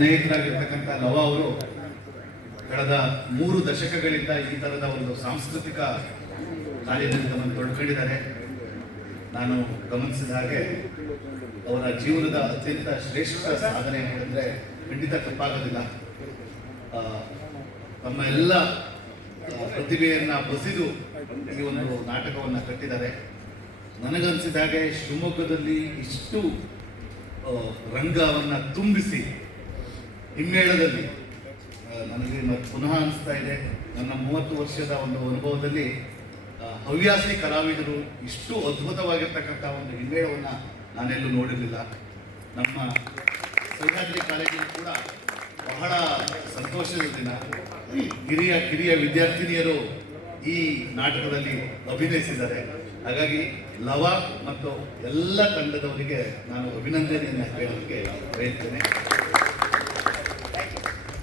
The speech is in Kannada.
ಸ್ನೇಹಿತರಾಗಿರ್ತಕ್ಕಂಥ ಲವ ಅವರು ಕಳೆದ 3 ದಶಕಗಳಿಂದ ಈ ಥರದ ಒಂದು ಸಾಂಸ್ಕೃತಿಕ ಕಾರ್ಯನಿರತವನ್ನು ತೊಡ್ಕೊಂಡಿದ್ದಾರೆ. ನಾನು ಗಮನಿಸಿದ ಹಾಗೆ ಅವರ ಜೀವನದ ಅತ್ಯಂತ ಶ್ರೇಷ್ಠ ಸಾಧನೆ ಹೇಳಿದ್ರೆ ಖಂಡಿತ ತಪ್ಪಾಗೋದಿಲ್ಲ. ತಮ್ಮ ಎಲ್ಲ ಪ್ರತಿಭೆಯನ್ನು ಬಸಿದು ಈ ಒಂದು ನಾಟಕವನ್ನು ಕಟ್ಟಿದ್ದಾರೆ. ನನಗನ್ಸಿದ ಹಾಗೆ ಶಿವಮೊಗ್ಗದಲ್ಲಿ ಇಷ್ಟು ರಂಗವನ್ನು ತುಂಬಿಸಿ ಹಿಮ್ಮೇಳದಲ್ಲಿ ನನಗೆ ಪುನಃ ಅನಿಸ್ತಾ ಇದೆ, ನನ್ನ 30 ವರ್ಷದ ಒಂದು ಅನುಭವದಲ್ಲಿ ಹವ್ಯಾಸಿ ಕಲಾವಿದರು ಇಷ್ಟು ಅದ್ಭುತವಾಗಿರ್ತಕ್ಕಂಥ ಒಂದು ಹಿಮ್ಮೇಳವನ್ನು ನಾನೆಲ್ಲೂ ನೋಡಿರಲಿಲ್ಲ. ನಮ್ಮ ಸಹ್ಯಾದ್ರಿ ಕಾಲೇಜಿನಲ್ಲಿ ಕೂಡ ಬಹಳ ಸಂತೋಷದ ದಿನ. ಕಿರಿಯ ವಿದ್ಯಾರ್ಥಿನಿಯರು ಈ ನಾಟಕದಲ್ಲಿ ಅಭಿನಯಿಸಿದ್ದಾರೆ. ಹಾಗಾಗಿ ಲವ ಮತ್ತು ಎಲ್ಲ ತಂಡದವರಿಗೆ ನಾನು ಅಭಿನಂದನೆಯನ್ನು ಹೇಳೋದಕ್ಕೆ ಬಯಸ್ತೇನೆ.